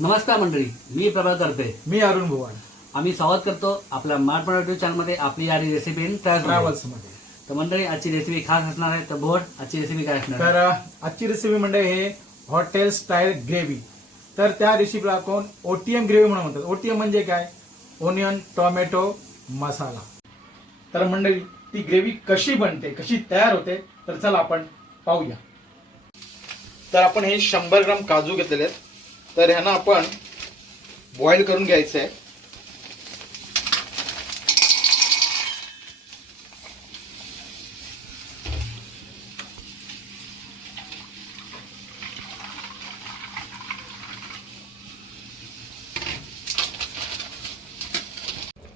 नमस्कार मंडळी मी प्रभात करते मी अरुण भुवन. आम्ही स्वागत करतो आपल्या मार्ट युट्यूब चॅनलमध्ये आपली यारी रेसिपी इन ट्रॅव्हल्समध्ये तर मंडळी आजची रेसिपी खास असणार आहे तर बोर्ड आजची रेसिपी काय असणार? तर आजची रेसिपी म्हणजे हे हॉटेल स्टाईल ग्रेव्ही तर त्या रेसिपीला कोण ओटीएम ग्रेव्ही म्हणून म्हणतात. ओटीएम म्हणजे काय? ओनियन टोमॅटो मसाला तर मंडळी ती ग्रेव्ही कशी बनते कशी तयार होते तर चला आपण पाहूया. तर आपण हे शंभर ग्राम काजू घेतलेले आहेत. तर ह्यांना आपण बॉईल करून घ्यायचं आहे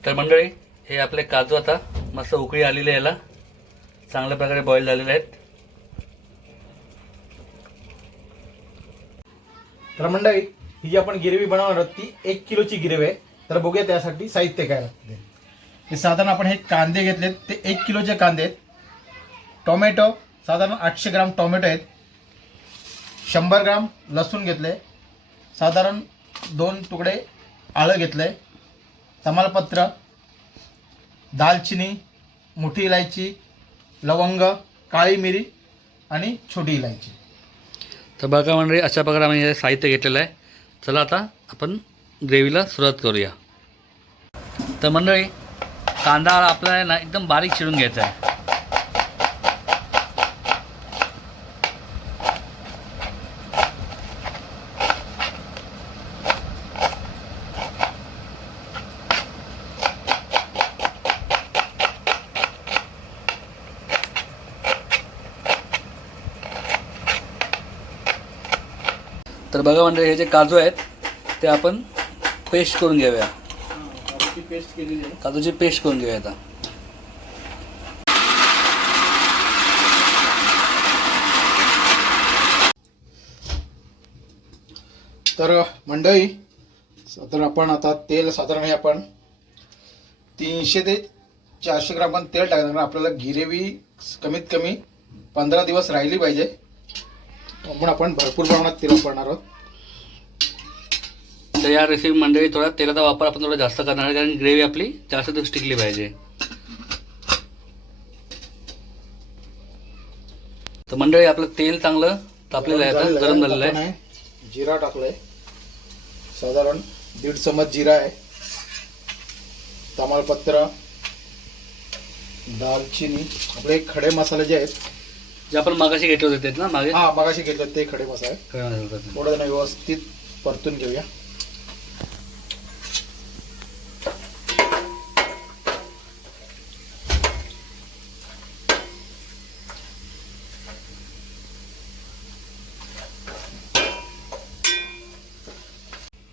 तर मंडळी हे आपले काजू आता मस्त उकळी आलेली आहे याला. चांगल्या प्रकारे बॉईल झालेले आहेत. तर मंडळी ही जी आपण गिरवी बनवणार आहोत ती एक किलोची गिरवी आहे. तर बघूया त्यासाठी साहित्य काय लागते ते साधारण आपण हे कांदे घेतलेत ते एक किलोचे कांदे आहेत. टोमॅटो साधारण आठशे ग्राम टोमॅटो आहेत. शंभर ग्राम लसूण घेतले साधारण दोन तुकडे आळं घेतलं आहे तमालपत्र दालचिनी मोठी इलायची लवंग काळी मिरी आणि छोटी इलायची. तर बघा मंडळी अशा प्रकारे आम्ही हे साहित्य घेतलेलं आहे. चला आता आपण ग्रेव्हीला सुरुवात करूया. तर मंडळी कांदा आपल्याला ना एकदम बारीक चिरून घ्यायचा आहे. तर बघा मंडळी हे जे काजू आहेत ते आपण पेस्ट करून घेऊया. पेस्ट केलेली आहे काजूची पेस्ट करून घेऊया आता. तर मंडळी तर आपण आता तेल साधारण हे आपण तीनशे ते चारशे ग्राम आपण तेल टाकणार. आपल्याला गिरेवी कमीत कमी पंधरा दिवस राहिली पाहिजे. आपण आपण भरपूर प्रमाणात तेल वापरणार आहोत. तर या रेसिपी मंडळी थोडा तेलाचा वापर आपण थोडा जास्त करणार आहे कारण ग्रेव्ही आपली जास्त दिवस टिकली पाहिजे. तर मंडळी आपलं तेल चांगलं तापलेलं आहे आता गरम झालेलं आहे. जिरा टाकलाय. साधारण दीड चमच जिरा आहे. तमालपत्र दालचिनी आपले खडे मसाले जे आहेत जे आपण मागाशी घेतले होते तेच ना मागे? हा मगाशी घेतलं ते खडे मसाले? थोडं जण व्यवस्थित परतून घेऊया.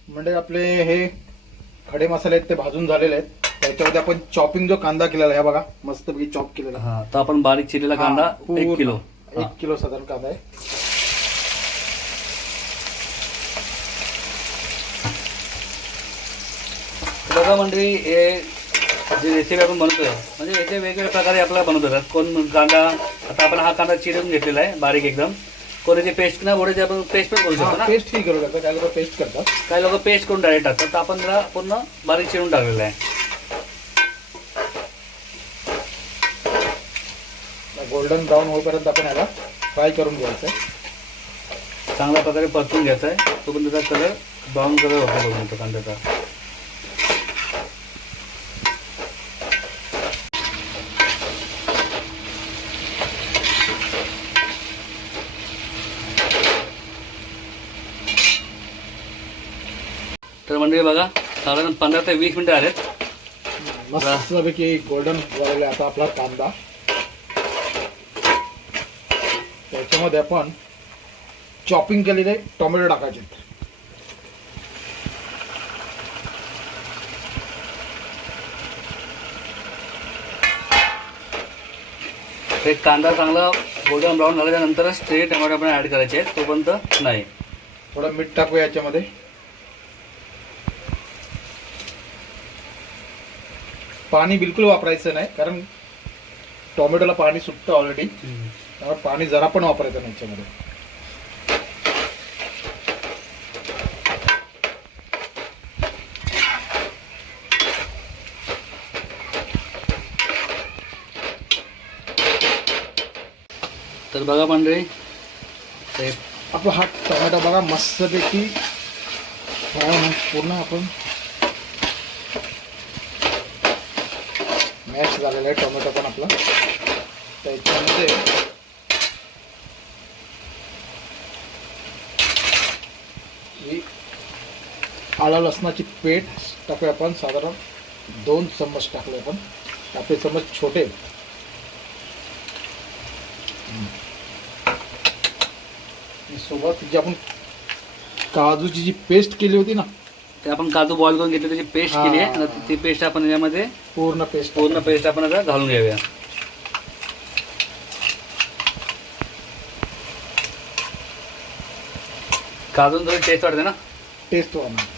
म्हणजे आपले हे खडे मसाले आहेत ते भाजून झालेले आहेत. त्याच्यामध्ये आपण चॉपिंग जो कांदा केलेला आहे बघा मस्तपैकी चॉप केलेला हा तर आपण बारीक चिरलेला कांदा पूर्ण. एक किलो हा. एक किलो साधारण कांदा आहे. बघा मंडळी हे जे रेसिपी आपण बनवतोय म्हणजे याचे वेगवेगळ्या प्रकारे आपल्याला कोण कांदा आता आपण हा कांदा चिरून घेतलेला आहे बारीक एकदम. कोणाची पेस्ट ना आपण पेस्ट पण करू शकतो ना? पेस्ट ही करू पेस्ट करतात. काही लोक पेस्ट करून डायरेक्ट टाकतात. तर आपण त्याला पूर्ण बारीक चिरून टाकलेलं आहे. गोल्डन ब्राऊन होईपर्यंत आपण याला फ्राय करून घ्यायचं आहे चांगल्या प्रकारे परतून घ्यायचा आहे तो पण त्याचा कलर ब्राऊन कलर होतो बघून तो कांद्याचा. तर म्हणजे बघा साधारण पंधरा ते वीस मिनिटं आलेत. मस्तपैकी गोल्डन आता आपला कांदा. त्याच्यामध्ये आपण चॉपिंग केलेले टोमॅटो टाकायचे. ते कांदा चांगला गोल्डन ब्राऊन झाल्याच्या नंतरच ते टोमॅटो आपण ॲड करायचे आहेत तोपर्यंत नाही. थोडं मीठ टाकूया याच्यामध्ये. पाणी बिलकुल वापरायचं नाही कारण टोमॅटोला पाणी सुटतं ऑलरेडी त्यामुळे पाणी जरा पण वापरायचं नाही याच्यामध्ये तर बघा पांढरे आपला हा टोमॅटो बघा मस्तपैकी पूर्ण आपण मॅच झालेला आहे टोमॅटो पण आपला. त्याच्यामध्ये आला लसणाची पेट टाकूया आपण साधारण दोन चम्मच टाकले आपण. आपले चम्मच छोटे. सोबत जी आपण काजूची जी पेस्ट केली होती ना ते आपण काजू बॉईल करून घेतली त्याची पेस्ट. केली आहे. ती पेस्ट आपण याच्यामध्ये पूर्ण पेस्ट पूर्ण पेस्ट आपण आता घालून घेऊया. काजून थोडी टेस्ट वाटते ना? टेस्ट होणार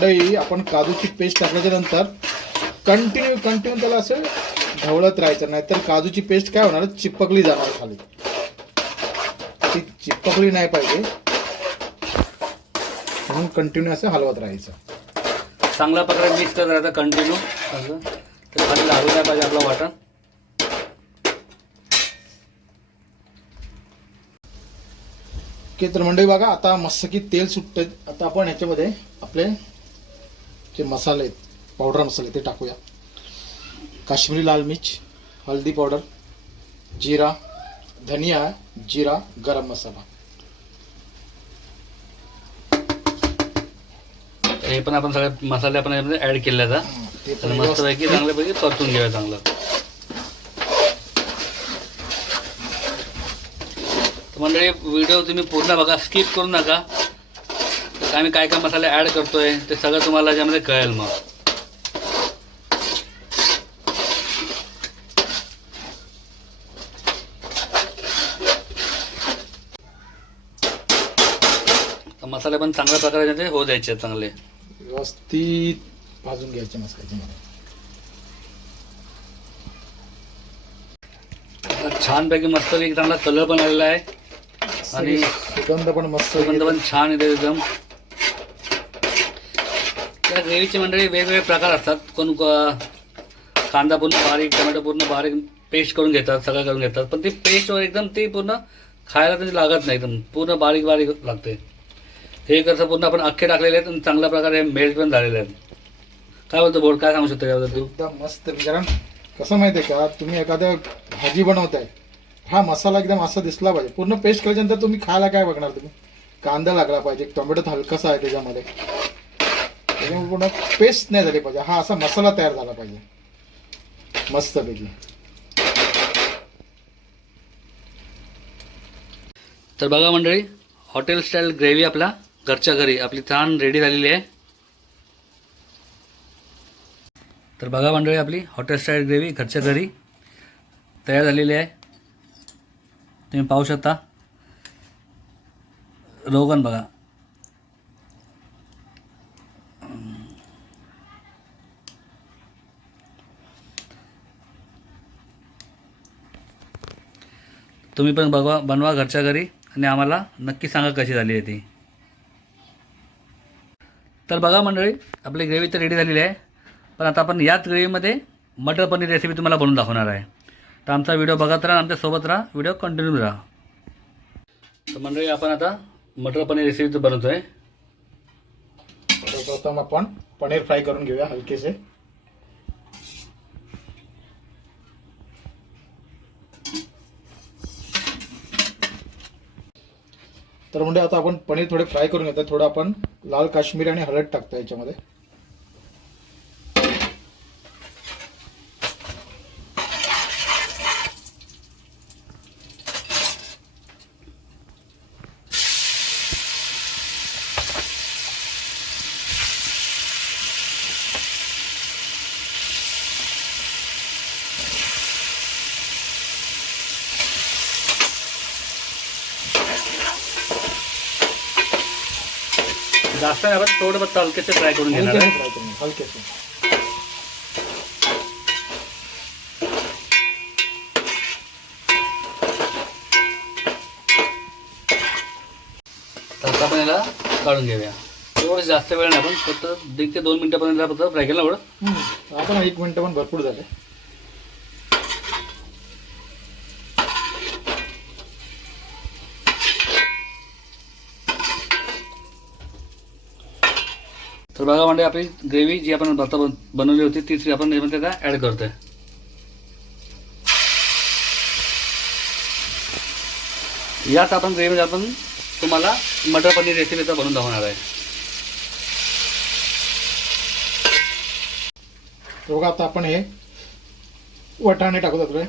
मंडळी आपण काजूची पेस्ट टाकल्याच्या नंतर कंटिन्यू कंटिन्यू त्याला असं ढवळत राहायचं. नाहीतर काजूची पेस्ट काय होणार? चिपकली जाणार खाली. ती चिपकली नाही पाहिजे. म्हणून कंटिन्यू असं हलवत राहायचं. चांगल्या प्रकारे मिक्स करत राहतं कंटिन्यू असं. तर खाली लागू नाही पाहिजे आपलं वाटण. ओके तर मंडळी बघा आता मस्त की तेल सुटतं आता आपण ह्याच्यामध्ये आपले जे मसाले आहेत पावडर मसाले ते टाकूया. काश्मीरी लाल मिर्च हल्दी पावडर जिरा धनिया जिरा गरम मसाला. हे पण आपण सगळे मसाले आपण यामध्ये ऍड केले आता ते तर पण मस्तपैकी चांगल्यापैकी परतून घेऊया चांगलं. मंडळी व्हिडिओ तुम्ही पूर्ण बघा स्किप करू नका. तर आम्ही काय काय मसाले ऍड करतोय ते सगळं तुम्हाला याच्यामध्ये कळेल मग. तर मसाले पण चांगल्या प्रकारे हो द्यायचे चांगले. व्यवस्थित भाजून घ्यायचे मसाल्याचे छानपैकी मस्तपैकी चांगला कलर पण आलेला आहे. आणि सुगंध पण मस्त सुगंध पण छान येते एकदम. त्या ग्रेव्हीचे मंडळी वेगवेगळे प्रकार असतात. कोण कांदा पूर्ण बारीक टोमॅटो पूर्ण बारीक पेस्ट करून घेतात सगळं करून घेतात. पण ती पेस्टवर एकदम ती पूर्ण खायला तरी लागत नाही. एकदम पूर्ण बारीक बारीक लागते. हे कसं पूर्ण आपण अख्खे टाकलेले आहेत आणि चांगल्या प्रकारे मेल्ट पण झालेले आहेत. काय बोलतो बोर्ड? काय सांगू शकतो याबद्दल तू? एकदम मस्त कारण कसं माहिती आहे का? तुम्ही एखादं भाजी बनवताय. हा मसाला एकदम असा दिसला पाहिजे. पूर्ण पेस्ट केल्याच्यानंतर तुम्ही खायला काय बघणार तुम्ही? कांदा लागला पाहिजे टोमॅटो हलकासा आहे त्याच्यामध्ये. पाहिजे पूर्ण पेस्ट नाही झाली पाहिजे. हा असा मसाला तयार झाला पाहिजे. मस्तपैकी. तर बघा मंडळी हॉटेल स्टाईल ग्रेव्ही आपला घरच्या घरी. आपली छान रेडी झालेली आहे. तर बघा मंडळी आपली हॉटेल स्टाईल ग्रेव्ही घरच्या घरी तयार झालेली आहे. तुम्ही पाहू शकता. रोगन बघा. तुम्ही पण बघवा बनवा घरच्या घरी आणि आम्हाला नक्की सांगा कशी झाली आहे ती. तर बघा मंडळी आपली ग्रेव्ही तर रेडी झालेली आहे. पण आता आपण याच ग्रेव्हीमध्ये मटर पनीर रेसिपी तुम्हाला बनवून दाखवणार आहे. तर आमचा व्हिडिओ बघत राहा आमच्यासोबत राहा व्हिडिओ कंटिन्यू राहा. तर मंडळी आपण आता मटर पनीर रेसिपी बनवतो आहे सर्वप्रथम आपण पनीर फ्राय करून घेऊया हलकेसे. तर म्हणजे आता आपण पनीर थोडे फ्राय करून घेतो थोडं आपण लाल काश्मीरी आणि हळद टाकतो याच्यामध्ये. जास्त नाही आपण थोडं फक्त हलकेसे फ्राय करून घेणार आहे हलकेसे तर आपण याला काढून घेऊया. थोडं जास्त वेळ नाही आपण फक्त दीड ते दोन मिनिटापर्यंत फक्त. फ्राय केलं एवढं? हम्म. आपण एक मिनिट पण भरपूर झाले. तर बघा म्हणजे आपली ग्रेव्ही जी आपण आता बन- बनवली होती तीच आपण यामध्ये आता ॲड करतोय. याच आपण ग्रेव्हीमध्ये आपण तुम्हाला मटर पनीर रेसिपी आता बनवून दाखवणार आहे. बघा आता आपण हे वटाणे टाकू जातोय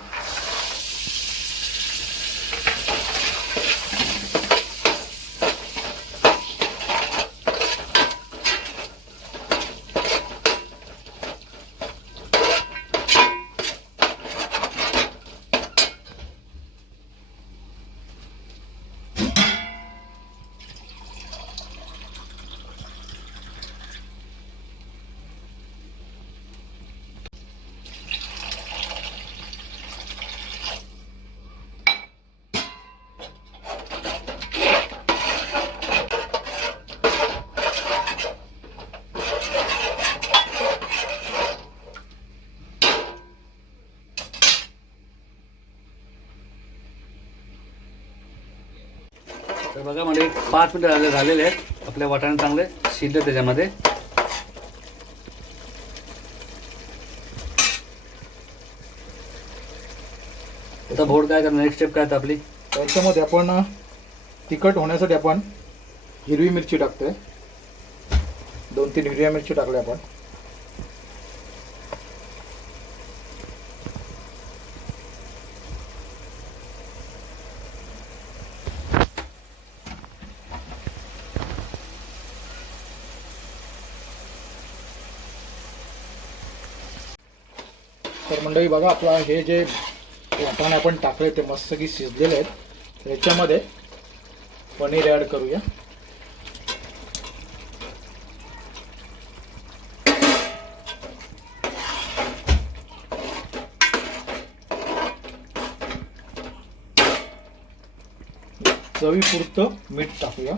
तर बघा म्हणजे पाच मिनिटं झाले झालेले आहेत. आपले वाटाणे चांगले शिजले त्याच्यामध्ये. आता भोड काय करणार? नेक्स्ट स्टेप काय आता आपली? त्याच्यामध्ये आपण तिखट होण्यासाठी आपण हिरवी मिरची टाकतोय. दोन तीन हिरव्या मिरची टाकल्या आपण. तर मंडळी बघा आपला हे जे वाटाणे आपण टाकले ते मस्त की शिजलेले आहेत. याच्यामध्ये पनीर ॲड करूया. चवीपुरतं मीठ टाकूया.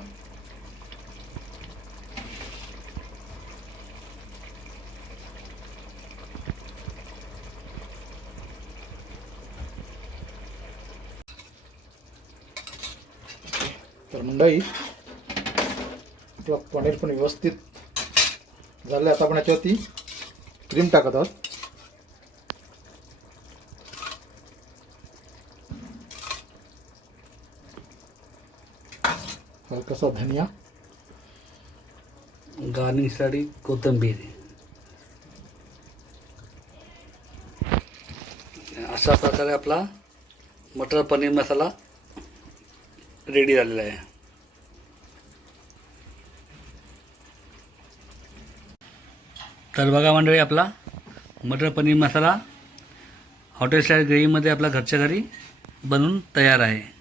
तर किंवा पनीर पण व्यवस्थित झालं आता आपण याच्यावरती क्रीम टाकत आहोत. हलकासा धनिया. गार्निशसाठी कोथंबीर. अशा प्रकारे आपला मटर पनीर मसाला रेडी झालेला आहे. तर बघा मंडळी आपला मटर पनीर मसाला हॉटेल स्टाईल ग्रेव्हीमध्ये आपला घरच्या घरी बनवून तयार आहे.